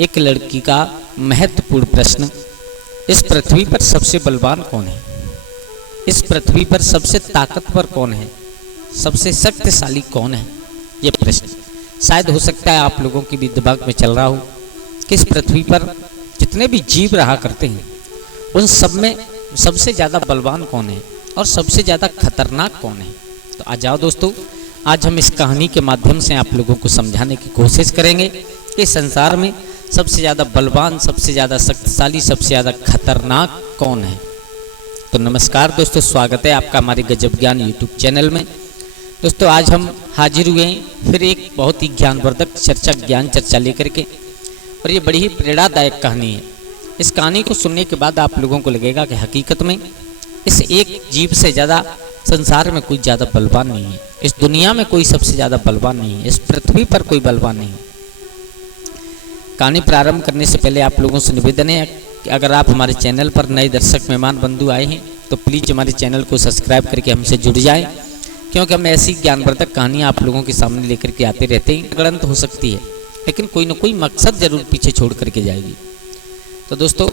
एक लड़की का महत्वपूर्ण प्रश्न, इस पृथ्वी पर सबसे बलवान कौन है? इस पृथ्वी पर सबसे ताकतवर कौन है? सबसे शक्तिशाली कौन है? ये प्रश्न शायद हो सकता है आप लोगों के भी दिमाग में चल रहा हो कि इस पृथ्वी पर जितने भी जीव रहा करते हैं उन सब में सबसे ज़्यादा बलवान कौन है और सबसे ज़्यादा खतरनाक कौन है। तो आ जाओ दोस्तों, आज हम इस कहानी के माध्यम से आप लोगों को समझाने की कोशिश करेंगे कि संसार में सबसे ज़्यादा बलवान, सबसे ज़्यादा शक्तिशाली, सबसे ज़्यादा खतरनाक कौन है। तो नमस्कार दोस्तों, स्वागत है आपका हमारे गजब ज्ञान यूट्यूब चैनल में। दोस्तों आज हम हाजिर हुए हैं फिर एक बहुत ही ज्ञानवर्धक ज्ञान चर्चा लेकर के, और ये बड़ी ही प्रेरणादायक कहानी है। इस कहानी को सुनने के बाद आप लोगों को लगेगा कि हकीकत में इस एक जीव से ज़्यादा संसार में कोई ज़्यादा बलवान नहीं है, इस दुनिया में कोई सबसे ज़्यादा बलवान नहीं है, इस पृथ्वी पर कोई बलवान नहीं है। कहानी प्रारंभ करने से पहले आप लोगों से निवेदन है कि अगर आप हमारे चैनल पर नए दर्शक मेहमान बंधु आए हैं तो प्लीज़ हमारे चैनल को सब्सक्राइब करके हमसे जुड़ जाएं, क्योंकि हम ऐसी ज्ञानवर्धक कहानियाँ आप लोगों के सामने लेकर के आते रहते हैं। गलत हो सकती है लेकिन कोई ना कोई मकसद जरूर पीछे छोड़ करके जाएगी। तो दोस्तों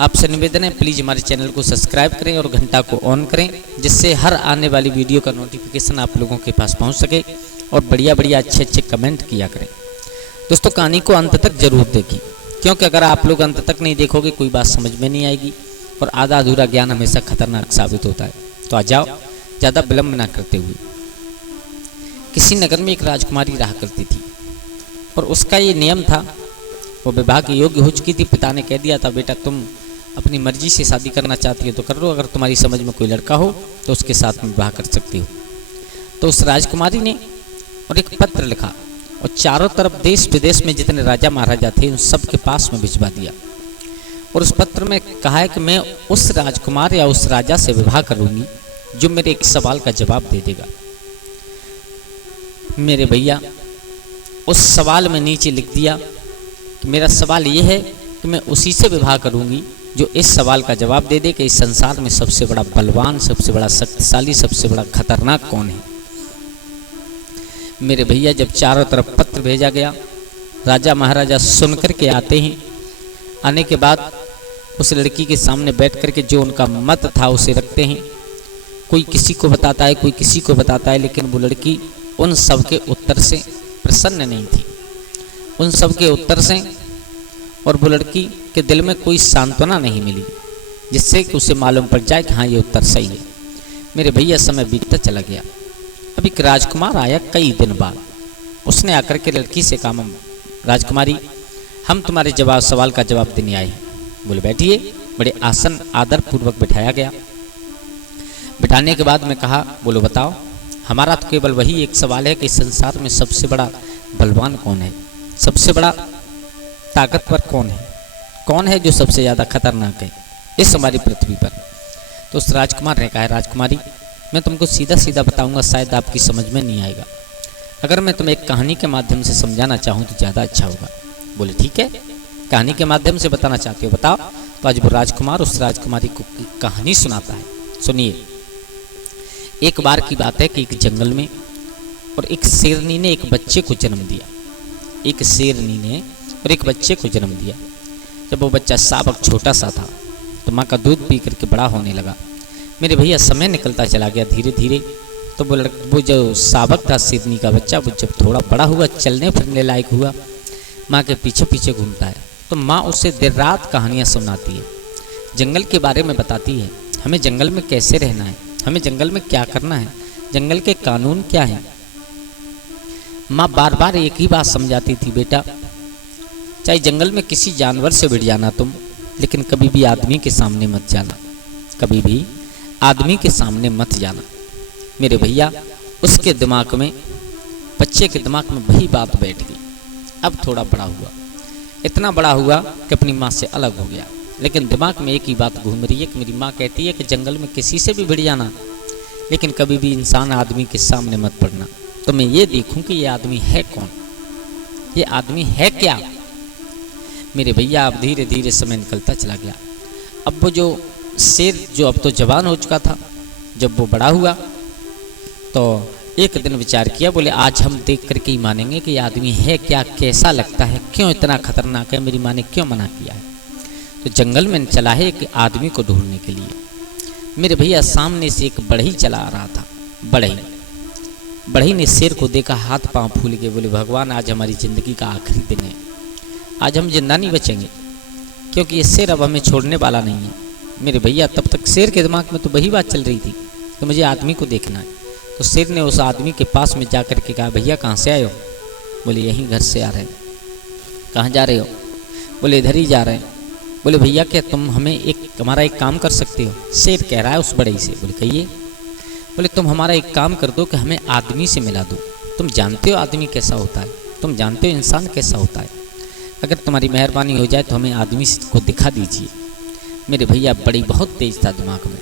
आपसे निवेदन है प्लीज़ हमारे चैनल को सब्सक्राइब करें और घंटा को ऑन करें, जिससे हर आने वाली वीडियो का नोटिफिकेशन आप लोगों के पास पहुंच सके, और बढ़िया बढ़िया अच्छे अच्छे कमेंट किया करें। दोस्तों कहानी को अंत तक जरूर देखें, क्योंकि अगर आप लोग अंत तक नहीं देखोगे कोई बात समझ में नहीं आएगी, और आधा अधूरा ज्ञान हमेशा खतरनाक साबित होता है। तो आ जाओ, ज़्यादा विलम्ब ना करते हुए। किसी नगर में एक राजकुमारी रहा करती थी, और उसका ये नियम था, वो विवाह के योग्य हो चुकी थी। पिता ने कह दिया था बेटा तुम अपनी मर्जी से शादी करना चाहती हो तो कर लो, अगर तुम्हारी समझ में कोई लड़का हो तो उसके साथ में विवाह कर सकती हो। तो उस राजकुमारी ने और एक पत्र लिखा और चारों तरफ देश विदेश में जितने राजा महाराजा थे उन सब के पास में भिजवा दिया, और उस पत्र में कहा है कि मैं उस राजकुमार या उस राजा से विवाह करूंगी जो मेरे एक सवाल का जवाब दे देगा। मेरे भैया उस सवाल में नीचे लिख दिया कि मेरा सवाल ये है कि मैं उसी से विवाह करूंगी जो इस सवाल का जवाब दे दे कि इस संसार में सबसे बड़ा बलवान, सबसे बड़ा शक्तिशाली, सबसे बड़ा खतरनाक कौन है। मेरे भैया जब चारों तरफ पत्र भेजा गया, राजा महाराजा सुन कर के आते हैं। आने के बाद उस लड़की के सामने बैठ कर के जो उनका मत था उसे रखते हैं। कोई किसी को बताता है, कोई किसी को बताता है, लेकिन वो लड़की उन सब के उत्तर से प्रसन्न नहीं थी, उन सब के उत्तर से, और वो लड़की के दिल में कोई सांत्वना नहीं मिली जिससे कि उसे मालूम पड़ जाए कि हाँ ये उत्तर सही है। मेरे भैया समय बीतता चला गया। अब एक राजकुमार आया कई दिन बाद। उसने आकर के लड़की से कहा राजकुमारी हम तुम्हारे सवाल का जवाब देने आए हैं। बोले बैठिए। बड़े आसन आदर पूर्वक बिठाया गया। बिठाने के बाद मैं कहा बोलो बताओ, हमारा तो केवल वही एक सवाल है कि संसार में सबसे बड़ा बलवान कौन है, सबसे बड़ा ताकतवर कौन है जो सबसे ज़्यादा खतरनाक है इस हमारी पृथ्वी पर। तो उस राजकुमार ने कहा राजकुमारी मैं तुमको सीधा सीधा बताऊंगा, शायद आपकी समझ में नहीं आएगा, अगर मैं तुम्हें एक कहानी के माध्यम से समझाना चाहूँ तो ज़्यादा अच्छा होगा। बोले ठीक है, कहानी के माध्यम से बताना चाहते हो बताओ। तो आज वो राजकुमार उस राजकुमारी को कहानी सुनाता है। सुनिए। एक बार की बात है कि एक जंगल में और एक शेरनी ने एक बच्चे को जन्म दिया। एक शेरनी ने और एक बच्चे को जन्म दिया। जब वो बच्चा साबक छोटा सा था तो माँ का दूध पी करके बड़ा होने लगा। मेरे भैया समय निकलता चला गया धीरे धीरे। तो वो जो साबक था शेरनी का बच्चा, वो जब थोड़ा बड़ा हुआ, चलने फिरने लायक हुआ, माँ के पीछे पीछे घूमता है। तो माँ उसे देर रात कहानियाँ सुनाती है, जंगल के बारे में बताती है, हमें जंगल में कैसे रहना है, हमें जंगल में क्या करना है, जंगल के कानून क्या हैं। माँ बार बार एक ही बात समझाती थी, बेटा चाहे जंगल में किसी जानवर से भिड़ जाना तुम, लेकिन कभी भी आदमी के सामने मत जाना, कभी भी आदमी के सामने मत जाना। मेरे भैया उसके दिमाग में, बच्चे के दिमाग में वही बात बैठ गई। अब थोड़ा बड़ा हुआ, इतना बड़ा हुआ कि अपनी माँ से अलग हो गया, लेकिन दिमाग में एक ही बात घूम रही है कि मेरी माँ कहती है कि जंगल में किसी से भी भिड़ जाना, लेकिन कभी भी इंसान आदमी के सामने मत पड़ना। तो मैं ये देखूं कि ये आदमी है कौन, ये आदमी है क्या। मेरे भैया अब धीरे धीरे समय निकलता चला गया। अब वो जो शेर जो अब तो जवान हो चुका था, जब वो बड़ा हुआ तो एक दिन विचार किया, बोले आज हम देख करके ही मानेंगे कि ये आदमी है क्या, कैसा लगता है, क्यों इतना खतरनाक है, मेरी माँ ने क्यों मना किया है। तो जंगल में चला है एक आदमी को ढूंढने के लिए। मेरे भैया सामने से एक बढ़ई चला आ रहा था। बढ़ई ने शेर को देखा, हाथ पांव फूल गए, बोले भगवान आज हमारी ज़िंदगी का आखिरी दिन है, आज हम जिंदा नहीं बचेंगे, क्योंकि ये शेर अब हमें छोड़ने वाला नहीं है। मेरे भैया तब तक शेर के दिमाग में तो वही बात चल रही थी कि मुझे आदमी को देखना है। तो शेर ने उस आदमी के पास में जा कर के कहा, भैया कहाँ से आए हो? बोले यहीं घर से आ रहे हैं। कहाँ जा रहे हो? बोले इधर ही जा रहे हैं। बोले भैया क्या तुम हमें हमारा एक काम कर सकते हो? शेर कह रहा है उस बढ़ई से। बोले कहिए। बोले तुम हमारा एक काम कर दो कि हमें आदमी से मिला दो। तुम जानते हो आदमी कैसा होता है, तुम जानते हो इंसान कैसा होता है, अगर तुम्हारी मेहरबानी हो जाए तो हमें आदमी को दिखा दीजिए। मेरे भैया बड़ी बहुत तेज था दिमाग में,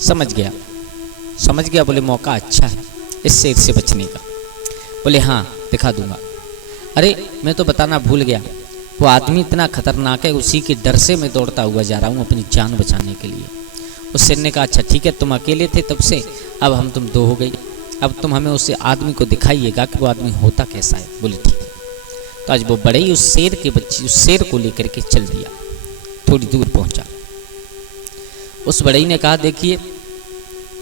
समझ गया। बोले मौका अच्छा है इस शेर से बचने का। बोले हाँ दिखा दूंगा। अरे मैं तो बताना भूल गया, वो आदमी इतना खतरनाक है, उसी के डर से मैं दौड़ता हुआ जा रहा हूँ अपनी जान बचाने के लिए। उस शेर ने कहा अच्छा ठीक है, तुम अकेले थे तब से, अब हम तुम दो हो गई, अब तुम हमें उस आदमी को दिखाइएगा कि वो आदमी होता कैसा है। बोले ठीक है। तो आज वो बड़े ही उस शेर को लेकर के चल दिया, थोड़ी दूर पहुंचा। उस बड़ई ने कहा देखिए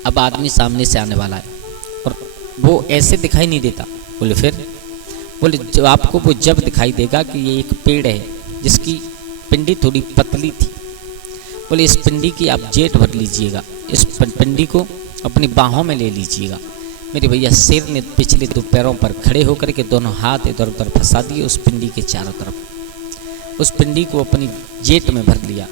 अब आदमी सामने से आने वाला है और वो ऐसे दिखाई नहीं देता। बोले फिर? बोले जो आपको वो जब दिखाई देगा कि ये एक पेड़ है जिसकी पिंडी थोड़ी पतली थी। बोले इस पिंडी की आप जेठ भर लीजिएगा, इस पिंडी को अपनी बाहों में ले लीजिएगा। मेरे भैया शेर ने पिछले दो पैरों पर खड़े होकर के दोनों हाथ इधर उधर फंसा दिए उस पिंडी के चारों तरफ। उस पिंडी को अपनी जेठ में भर लिया।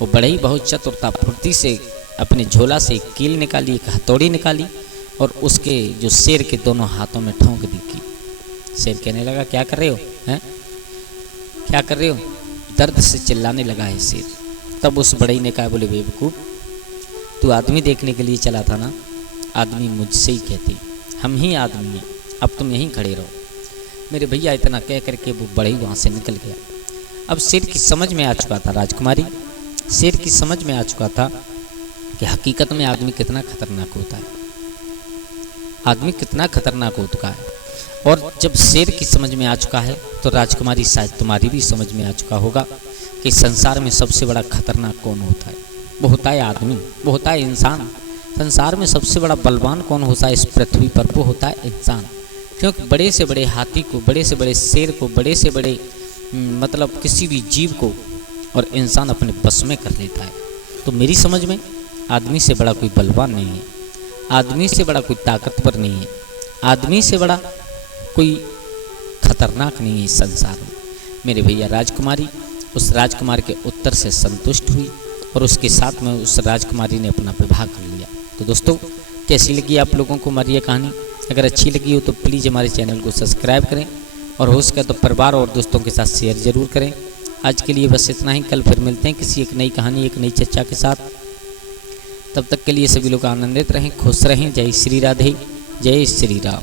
वो बड़े ही बहुत चतुरता फुर्ती से अपने झोला से एक कील निकाली, एक हथौड़ी निकाली और उसके जो शेर के दोनों हाथों में ठोंक दी की। शेर कहने लगा क्या कर रहे हो हैं, क्या कर रहे हो? दर्द से चिल्लाने लगा है शेर। तब उस बड़ई ने कहा, बोले बेवकूफ़ तू आदमी देखने के लिए चला था ना, आदमी मुझसे ही कहते, हम ही आदमी हैं, अब तुम यहीं खड़े रहो। मेरे भैया इतना कह करके वो बड़ई वहाँ से निकल गया। अब शेर की समझ में आ चुका था, राजकुमारी शेर की समझ में आ चुका था कि हकीकत में आदमी कितना खतरनाक होता है, आदमी कितना खतरनाक हो चुका है। और जब शेर की समझ में आ चुका है तो राजकुमारी शायद तुम्हारी भी समझ में आ चुका होगा कि संसार में सबसे बड़ा खतरनाक कौन होता है। वो होता है आदमी, वो होता है इंसान। संसार में सबसे बड़ा बलवान कौन होता है इस पृथ्वी पर? वो होता है इंसान। क्योंकि बड़े से बड़े हाथी को, बड़े से बड़े शेर को, बड़े से बड़े मतलब किसी भी जीव को और इंसान अपने बस में कर लेता है। तो मेरी समझ में आदमी से बड़ा कोई बलवान नहीं है, आदमी से बड़ा कोई ताकतवर नहीं है, आदमी से बड़ा कोई खतरनाक नहीं है इस संसार में। मेरे भैया राजकुमारी उस राजकुमार के उत्तर से संतुष्ट हुई और उसके साथ में उस राजकुमारी ने अपना विवाह कर लिया। तो दोस्तों कैसी लगी आप लोगों को हमारी ये कहानी? अगर अच्छी लगी हो तो प्लीज़ हमारे चैनल को सब्सक्राइब करें और हो सके तो परिवार और दोस्तों के साथ शेयर ज़रूर करें। आज के लिए बस इतना ही, कल फिर मिलते हैं किसी एक नई कहानी, एक नई चर्चा के साथ। तब तक के लिए सभी लोग आनंदित रहें, खुश रहें। जय श्री राधे, जय श्री राम।